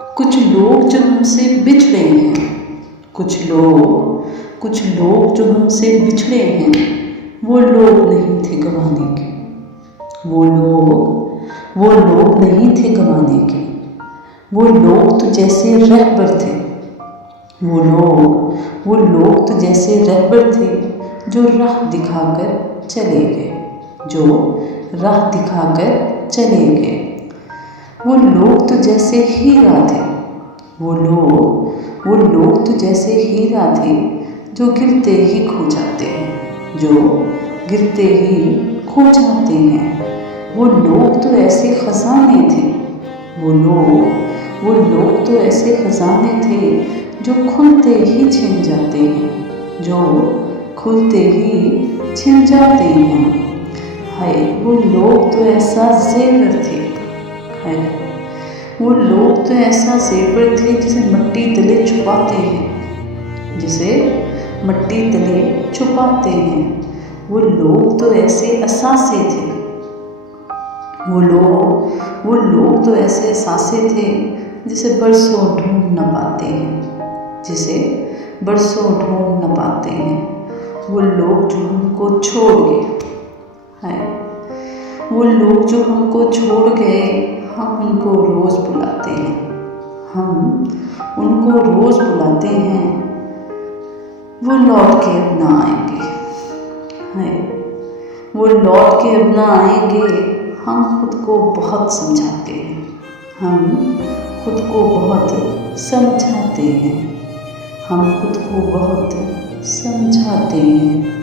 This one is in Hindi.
कुछ लोग जो हमसे बिछड़े हैं, कुछ लोग जो हमसे बिछड़े हैं, वो लोग नहीं थे गंवाने के। वो लोग नहीं थे गंवाने के। वो लोग तो जैसे रहबर थे। वो लोग तो जैसे रहबर थे जो राह दिखाकर चले गए। वो लोग तो जैसे हीरा थे। वो लोग तो जैसे हीरा थे जो गिरते ही खो जाते हैं। वो लोग तो ऐसे खजाने थे। वो लोग तो ऐसे खजाने थे जो खुलते ही छिन जाते हैं। हाय वो लोग तो ऐसा ज़ेवर थे। वो लोग तो ऐसा ज़ेवर थे जिसे मट्टी तले छुपाते हैं। वो लोग तो ऐसे असासे थे। वो लोग तो ऐसे असासे थे जिसे बरसों ढूंढ न पाते हैं। वो लोग जो हमको छोड़ गए, हम उनको रोज़ बुलाते हैं। वो लौट के अब ना आएंगे। हम खुद को बहुत समझाते हैं।